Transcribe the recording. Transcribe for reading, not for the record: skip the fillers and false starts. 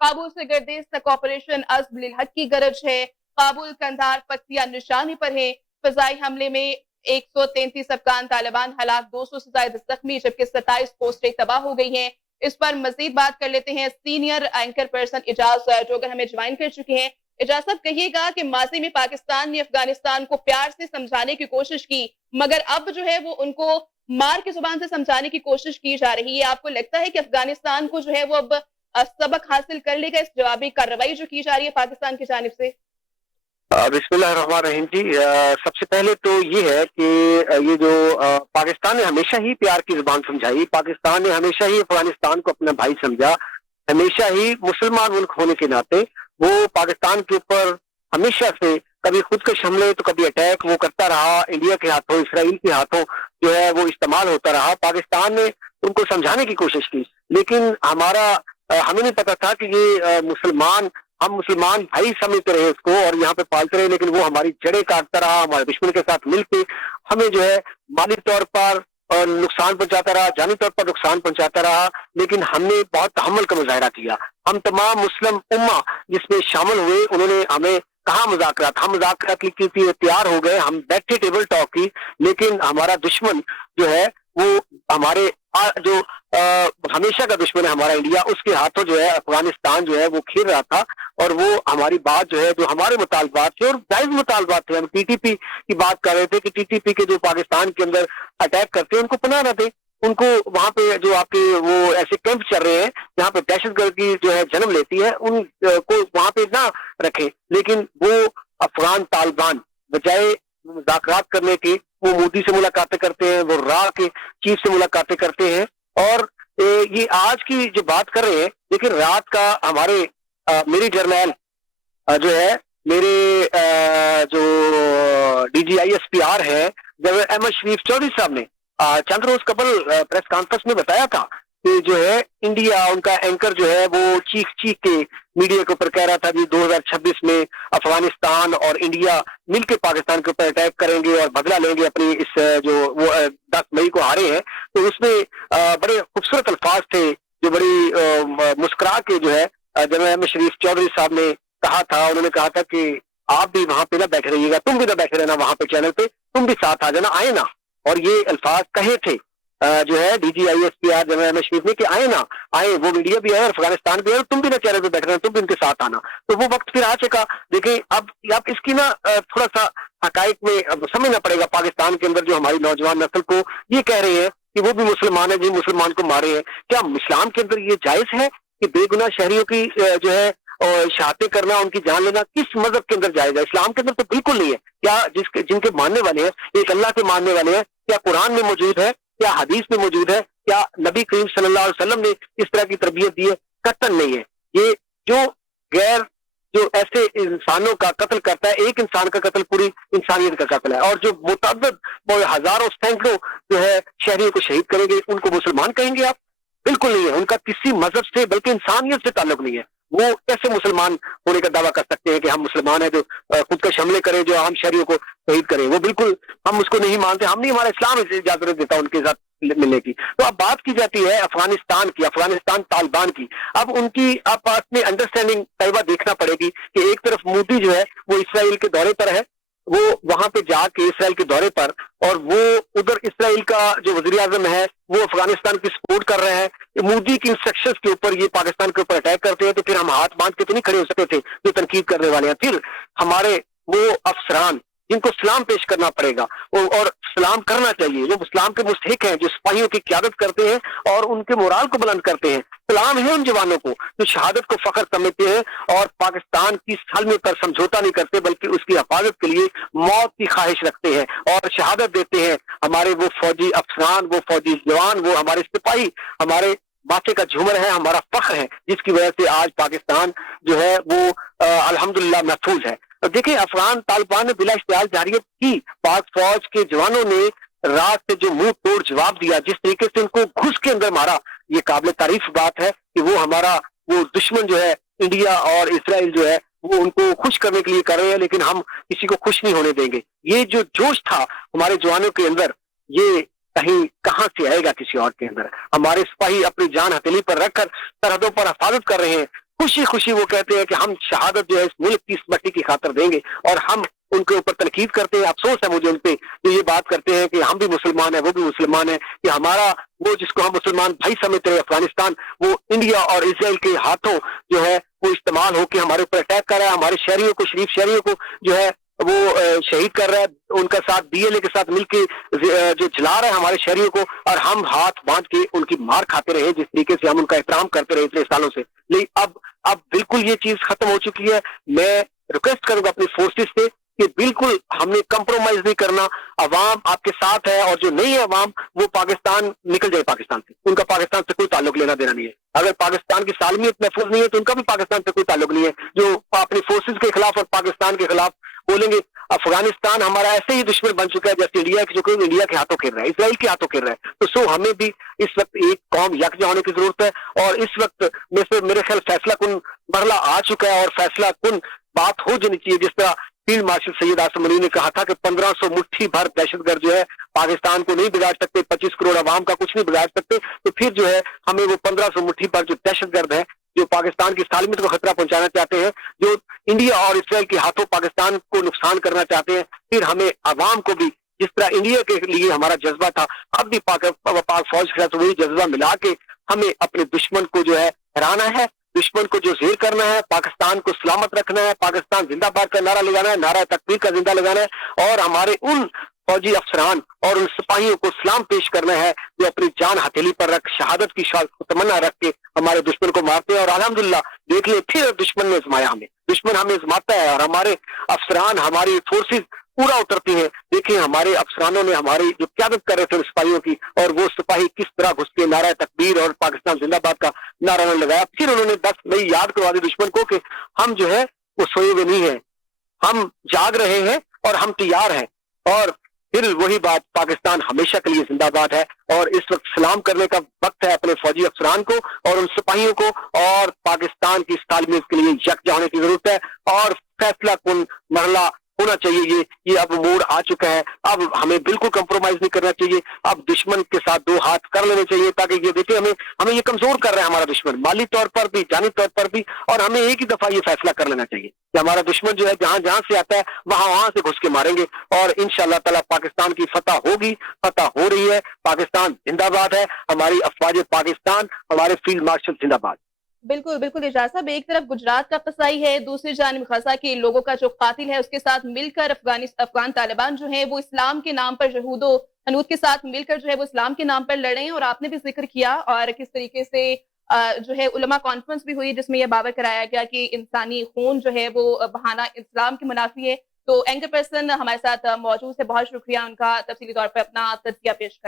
काबुल से गर्दिश तक ऑपरेशन अज़्म लिल हक की गरज है। काबुल कंधार पत्तियां निशाने पर है। फजाई हमले में 133 अफगान तालिबान हलाक, 200 से ज्यादा जख्मी, जबकि 27 पोस्टें तबाह हो गई हैं। इस पर मजीद बात कर लेते हैं सीनियर एंकर पर्सन इजाज, जो अगर हमें ज्वाइन कर चुके हैं। इजाज साहब, कहिएगा कि माजी में पाकिस्तान ने अफगानिस्तान को प्यार से समझाने की कोशिश की, मगर अब जो है वो उनको मार की जुबान से समझाने की कोशिश की जा रही है। आपको लगता है कि अफगानिस्तान को जो है वो अब सबक हासिल कर लेगा इस जवाबी कार्रवाई जो की जा रही है पाकिस्तान की जानिब से? बिस्मिल्लाहिर्रहमानिर्रहीम जी, सबसे पहले तो ये है कि ये जो पाकिस्तान ने हमेशा ही प्यार की जुबान समझाई, पाकिस्तान ने हमेशा ही अफगानिस्तान को अपना भाई समझा, हमेशा ही मुसलमान मुल्क होने के नाते वो पाकिस्तान के ऊपर हमेशा से कभी खुदकश हमले तो कभी अटैक वो करता रहा। इंडिया के हाथों, इसराइल के हाथों जो है वो इस्तेमाल होता रहा। पाकिस्तान ने उनको समझाने की कोशिश की, लेकिन हमें नहीं पता था कि ये हम मुसलमान भाई समझते रहे उसको और यहाँ पे पालते रहे, लेकिन वो हमारी जड़ें काटता रहा, हमारे दुश्मन के साथ मिलकर हमें जो है माली तौर पर नुकसान पहुंचाता रहा, जानी तौर पर नुकसान पहुंचाता रहा। लेकिन हमने बहुत तहम्मुल का मुजाहरा किया। हम तमाम मुस्लिम उम्मा जिसमें शामिल हुए, उन्होंने हमें कहा मुज़ाकरात, हम मुज़ाकरात के लिए तैयार हो गए, हम बैठे टेबल टॉक की, लेकिन हमारा दुश्मन जो है वो हमारे जो हमेशा का दुश्मन है हमारा इंडिया, उसके हाथों जो है अफगानिस्तान जो है वो खेल रहा था। और वो हमारी बात जो है, जो हमारे मुतालबात थे और जायज मुतालबात थे, हम टीटीपी की बात कर रहे थे कि टीटीपी के जो पाकिस्तान के अंदर अटैक करते हैं उनको पनाह न दे, उनको वहां पे जो आपके वो ऐसे कैंप चल रहे हैं जहाँ पे दहशतगर्द की जो है जन्म लेती है, उनको वहां पे ना रखें। लेकिन वो अफगान तालिबान बजाय मुज़ाकरात करने के वो मोदी से मुलाकातें करते हैं, वो रा के चीफ से मुलाकातें करते हैं। और ये आज की जो बात कर रहे हैं, लेकिन रात का हमारे मेरी जर्नैल जो है, मेरे जो DGISPR है जनरल अहमद शरीफ चौधरी साहब ने चंद रोज कबल प्रेस कॉन्फ्रेंस में बताया था कि जो है इंडिया, उनका एंकर जो है वो चीख के मीडिया के ऊपर कह रहा था कि 2026 में अफगानिस्तान और इंडिया मिलकर पाकिस्तान के ऊपर अटैक करेंगे और बदला लेंगे अपनी इस जो वो 10 मई को हारे हैं। तो उसमें बड़े खूबसूरत अल्फाज थे जो बड़ी मुस्कुरा के जो है जनरल अहमद शरीफ चौधरी साहब ने कहा था। उन्होंने कहा था कि आप भी वहां पे ना बैठे रहिएगा, तुम भी ना बैठे रहना वहां पे चैनल पे, तुम भी साथ आ जाना, आए ना। और ये अल्फाज कहे थे जो है DGISPR जनरल अहमद शरीफ ने कि आए ना, आए, वो मीडिया भी आए, अफगानिस्तान भी आए, तुम भी ना चैनल पे बैठ रहे, तुम भी उनके साथ आना। तो वो वक्त फिर आ चुका। देखिए अब आप इसकी ना थोड़ा सा हकायक में समझना पड़ेगा। पाकिस्तान के अंदर जो हमारी नौजवान नस्ल को ये कह रहे हैं कि वो भी मुसलमान है, जी मुसलमान को मारे हैं, क्या इस्लाम के अंदर ये जायज है कि बेगुनाह शहरियों की जो है शहादतें करना, उनकी जान लेना किस मजहब के अंदर जायज है? इस्लाम के अंदर तो बिल्कुल नहीं है। क्या जिनके मानने वाले हैं, एक अल्लाह के मानने वाले हैं, क्या कुरान में मौजूद है, क्या हदीस में मौजूद है, क्या नबी करीम सल्लल्लाहु अलैहि वसल्लम ने इस तरह की तरबियत दी है? कतन नहीं है। ये जो ऐसे इंसानों का कत्ल करता है, एक इंसान का कत्ल पूरी इंसानियत का कत्ल है। और जो मुतअद्दिद हजारों सैकड़ों जो है शहरियों को शहीद करेंगे, उनको मुसलमान कहेंगे आप? बिल्कुल नहीं है। उनका किसी मजहब से बल्कि इंसानियत से ताल्लुक नहीं है। वो कैसे मुसलमान होने का दावा कर सकते हैं कि हम मुसलमान हैं जो खुदकश हमले करें, जो आम शहरियों को शहीद करें? वो बिल्कुल हम उसको नहीं मानते, हम नहीं, हमारा इस्लाम इजाजत देता उनके साथ मिलने की। तो अब बात की जाती है अफगानिस्तान की, अफगानिस्तान तालिबान की। अब उनकी आपस में अंडरस्टैंडिंग तयबा देखना पड़ेगी कि एक तरफ मोदी जो है वो इसराइल के दौरे पर है, वो वहां पे जाके इसराइल के दौरे पर, और वो उधर इसराइल का जो वजीर आजम है वो अफगानिस्तान की सपोर्ट कर रहे हैं। मोदी की इंस्ट्रक्शंस के ऊपर ये पाकिस्तान के ऊपर अटैक करते हैं, तो फिर हम हाथ बांध के तो नहीं खड़े हो सकते थे जो तनकीद करने वाले हैं। फिर हमारे वो अफसरान जिनको सलाम पेश करना पड़ेगा और सलाम करना चाहिए, वो इस्लाम के मुस्तहिक हैं, जो सिपाहियों की क़यादत करते हैं और उनके मोराल को बुलंद करते हैं। सलाम है उन जवानों को जो शहादत को फख्र समझते हैं और पाकिस्तान की सलमे पर समझौता नहीं करते, बल्कि उसकी हिफाजत के लिए मौत की ख्वाहिश रखते हैं और शहादत देते हैं। हमारे वो फौजी अफसरान, वो फौजी जवान, वो हमारे सिपाही हमारे बातें का झूमर है, हमारा फख्र है, जिसकी वजह से आज पाकिस्तान जो है वो अल्हम्दुलिल्लाह महफूज है। तो देखिए, अफगान तालिबान ने बिला इश्तिहाल जारियत की, पाक फौज के जवानों ने रात से जो मुंह तोड़ जवाब दिया, जिस तरीके से उनको घुस के अंदर मारा, ये काबिल तारीफ बात है कि वो हमारा वो दुश्मन जो है इंडिया और इसराइल जो है वो उनको खुश करने के लिए कर रहे हैं, लेकिन हम किसी को खुश नहीं होने देंगे। ये जो जोश था हमारे जवानों के अंदर, ये कहीं कहां से आएगा किसी और के अंदर? हमारे सिपाही अपनी जान हथेली पर रखकर सरहदों पर हिफाजत कर रहे हैं, खुशी खुशी वो कहते हैं कि हम शहादत जो है इस मुल्क की, इस मट्टी की खातर देंगे, और हम उनके ऊपर तनकीद करते हैं। अफसोस है मुझे उन पे जो ये बात करते हैं कि हम भी मुसलमान हैं, वो भी मुसलमान है, कि हमारा वो जिसको हम मुसलमान भाई समझते हैं अफगानिस्तान, वो इंडिया और इसराइल के हाथों जो है वो इस्तेमाल होकर हमारे ऊपर अटैक कर रहा है, हमारे शहरियों को, शरीफ शहरियों को जो है वो शहीद कर रहा है, उनका साथ BLA के साथ मिलके जो जला रहा है हमारे शहरियों को, और हम हाथ बांध के उनकी मार खाते रहे जिस तरीके से हम उनका एहतराम करते रहे इतने सालों से। लेकिन अब बिल्कुल ये चीज खत्म हो चुकी है। मैं रिक्वेस्ट करूंगा अपनी फोर्सेस से कि बिल्कुल हमने कंप्रोमाइज नहीं करना, अवाम आपके साथ है, और जो नहीं है अवाम वो पाकिस्तान निकल जाए पाकिस्तान से, उनका पाकिस्तान से कोई ताल्लुक लेना देना नहीं है। अगर पाकिस्तान की सालमियत महफूज नहीं है तो उनका भी पाकिस्तान से कोई ताल्लुक नहीं है। जो अपनी फोर्सेस के खिलाफ और पाकिस्तान के खिलाफ बोलेंगे, अफगानिस्तान हमारा ऐसे ही दुश्मन बन चुका है जैसे इंडिया के, जो कि इंडिया के हाथों खेल रहा है, इसराइल के हाथों खेल रहा है। तो सो हमें भी इस वक्त एक कौम यकजा होने की जरूरत है, और इस वक्त मेरे ख्याल फैसला कुन मरला आ चुका है, और फैसला कुन बात हो जानी चाहिए। जिस तरह field marshal Syed Asim money ने कहा था कि 1500 मुट्ठी भर दहशतगर्द जो है पाकिस्तान को नहीं बिगाड़ सकते, 25 करोड़ आवाम का कुछ नहीं बिगाड़ सकते। तो फिर जो है हमें वो 1500 मुट्ठी भर जो दहशतगर्द है, जो पाकिस्तान की सालमियत को खतरा पहुंचाना चाहते हैं, जो इंडिया और इसराइल के हाथों पाकिस्तान को नुकसान करना चाहते हैं, फिर हमें आवाम को भी जिस तरह इंडिया के लिए हमारा जज्बा था, अब भी पाक फौज के साथ वही जज्बा मिला के हमें अपने दुश्मन को जो है हराना है, दुश्मन को जो जेर करना है, पाकिस्तान को सलामत रखना है, पाकिस्तान जिंदाबाद का नारा लगाना है, नारा तकबीर का जिंदा लगाना है, और हमारे उन फौजी अफसरान और उन सिपाहियों को सलाम पेश करना है जो अपनी जान हथेली पर रख, शहादत की तमन्ना रख के हमारे दुश्मन को मारते हैं। और अल्हम्दुलिल्लाह देखिए फिर दुश्मन ने आजमाया हमें, दुश्मन हमें आजमाता है, और हमारे अफसरान, हमारी फोर्सेस पूरा उतरती हैं। देखिए हमारे अफसरानों ने हमारी जो क्यादत कर रहे थे सिपाहियों की, और वो सिपाही किस तरह घुस के नारा तकबीर और पाकिस्तान जिंदाबाद का नारा उन्होंने लगाया। फिर उन्होंने 10 मई याद करवा दी दुश्मन को कि हम जो है वो सोए हुए नहीं है, हम जाग रहे हैं और हम तैयार हैं। और फिर वही बात, पाकिस्तान हमेशा के लिए जिंदाबाद है, और इस वक्त सलाम करने का वक्त है अपने फौजी अफसरान को और उन सिपाहियों को, और पाकिस्तान की तालमेल के लिए यकजा होने की जरूरत है, और फैसला कुन मरला होना चाहिए। ये अब मोड़ आ चुका है, अब हमें बिल्कुल कंप्रोमाइज नहीं करना चाहिए, अब दुश्मन के साथ दो हाथ कर लेने चाहिए, ताकि ये देखिए हमें ये कमजोर कर रहा है हमारा दुश्मन, माली तौर पर भी, जानी तौर पर भी, और हमें एक ही दफा ये फैसला कर लेना चाहिए कि हमारा दुश्मन जो है जहां से आता है वहां से घुस के मारेंगे, और इंशाअल्लाह ताला पाकिस्तान की फतह होगी, फतह हो रही है, पाकिस्तान जिंदाबाद है, हमारी अफवाज पाकिस्तान, हमारे फील्ड मार्शल जिंदाबाद। बिल्कुल बिल्कुल इजाज़ साहब, एक तरफ गुजरात का कसाई है, दूसरी जानिब गजा के लोगों का जो कातिल है उसके साथ मिलकर अफगान तालिबान जो है वो इस्लाम के नाम पर, यहूदो हनूद के साथ मिलकर जो है वो इस्लाम के नाम पर लड़े हैं। और आपने भी जिक्र किया और किस तरीके से जो है उलमा कॉन्फ्रेंस भी हुई जिसमें यह बावर कराया गया कि इंसानी खून जो है वो बहाना इस्लाम के मुनाफी है। तो एंकर पर्सन हमारे साथ मौजूद है, बहुत शुक्रिया उनका तफसीली तौर पर अपना तज़किया पेश कर